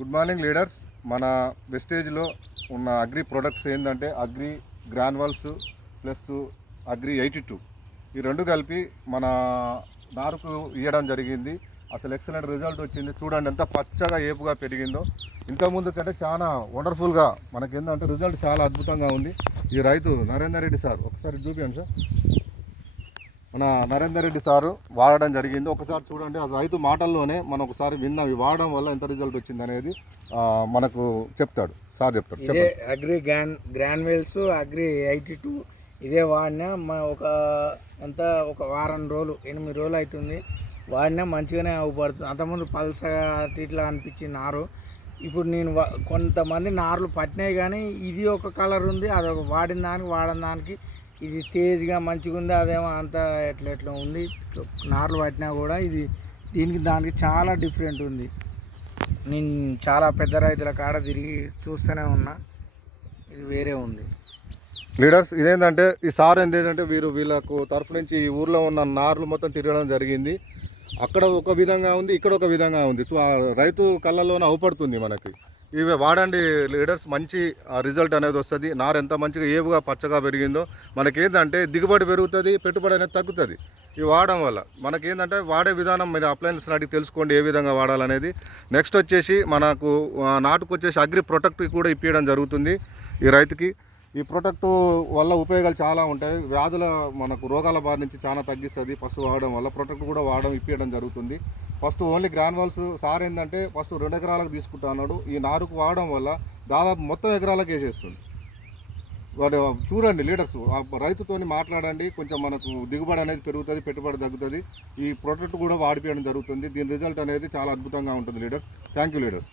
Good morning leaders మన వెస్టేజ్లో ఉన్న అగ్రి ప్రొడక్ట్స్ ఏంటంటే agri granules plus agri eighty two ఈ రెండు కలిపి మన నారుకు ఇవ్వడం జరిగింది. అసలు ఎక్సలెంట్ రిజల్ట్ వచ్చింది. చూడండి ఎంత పచ్చగా ఏపుగా పెరిగిందో. ఇంతకుముందు కంటే చాలా వండర్ఫుల్గా మనకి ఏంటంటే రిజల్ట్ చాలా అద్భుతంగా ఉంది. ఈ రైతు నరేందర్ రెడ్డి సార్ ఒకసారి చూపించండి సార్. మన నరేందర్ రెడ్డి సారు వాడడం జరిగింది. ఒకసారి చూడండి ఆ రైతు మాటల్లోనే మనం ఒకసారి విన్నాం. వాడడం వల్ల ఎంత రిజల్ట్ వచ్చింది అనేది మనకు చెప్తాడు. సార్ చెప్తాడు. అగ్రి గ్రాన్ గ్రాన్యువల్స్ అగ్రి ఎయిటీ టూ ఇదే వాడినా మా ఒక ఎంత ఒక వారం రోజులు ఎనిమిది రోజులు అవుతుంది. వాడినా మంచిగానే అవుపడుతుంది. అంతకుముందు పల్స ఇట్లా అనిపించింది నారు. ఇప్పుడు నేను కొంతమంది నార్లు పట్టినాయి కానీ ఇది ఒక కలర్ ఉంది అది ఒక వాడిన దానికి వాడిన దానికి ఇది తేజ్గా మంచిగా ఉంది అదేమో అంత ఎట్లా ఎట్లా ఉంది నార్లు పట్టినా కూడా ఇది దీనికి దానికి చాలా డిఫరెంట్ ఉంది. నేను చాలా పెద్ద రైతుల కాడ తిరిగి చూస్తూనే ఉన్నా ఇది వేరే ఉంది. లీడర్స్ ఇదేంటంటే ఈ సార్ ఏంటంటే వీరు వీళ్ళకు తరఫు నుంచి ఈ ఊర్లో ఉన్న నార్లు మొత్తం తిరగడం జరిగింది. అక్కడ ఒక విధంగా ఉంది ఇక్కడ ఒక విధంగా ఉంది. సో ఆ రైతు కళ్ళలోనే అవుపడుతుంది మనకి. ఇవి వాడండి లీడర్స్ మంచి రిజల్ట్ అనేది వస్తుంది. నారు ఎంత మంచిగా ఏవుగా పచ్చగా పెరిగిందో మనకేంటంటే దిగుబడి పెరుగుతుంది పెట్టుబడి అనేది తగ్గుతుంది. ఇవి వాడడం వల్ల మనకేంటంటే వాడే విధానం మీరు అప్లయన్స్ని అడిగి తెలుసుకోండి ఏ విధంగా వాడాలనేది. నెక్స్ట్ వచ్చేసి మనకు నాటుకు వచ్చేసి అగ్రి ప్రొటెక్ట్ కూడా ఇప్పించడం జరుగుతుంది ఈ రైతుకి. ఈ ప్రొడక్ట్ వల్ల ఉపయోగాలు చాలా ఉంటాయి. వ్యాధుల మనకు రోగాల బారి నుంచి చాలా తగ్గిస్తుంది. పసుపు వాడడం వల్ల ప్రొడక్ట్ కూడా వాడడం ఇప్పించడం జరుగుతుంది. ఫస్ట్ ఓన్లీ గ్రాన్వాల్స్ సార్ ఏంటంటే ఫస్ట్ రెండు ఎకరాలకు తీసుకుంటా అన్నాడు. ఈ నారుకు వాడడం వల్ల దాదాపు మొత్తం ఎకరాలకు వేసేస్తుంది వాడు చూడండి లీడర్స్ రైతుతోని మాట్లాడండి కొంచెం మనకు దిగుబడి అనేది పెరుగుతుంది పెట్టుబడి తగ్గుతుంది. ఈ ప్రొడక్ట్ కూడా వాడిపోయడం జరుగుతుంది. దీని రిజల్ట్ అనేది చాలా అద్భుతంగా ఉంటుంది లీడర్స్. Thank you leaders.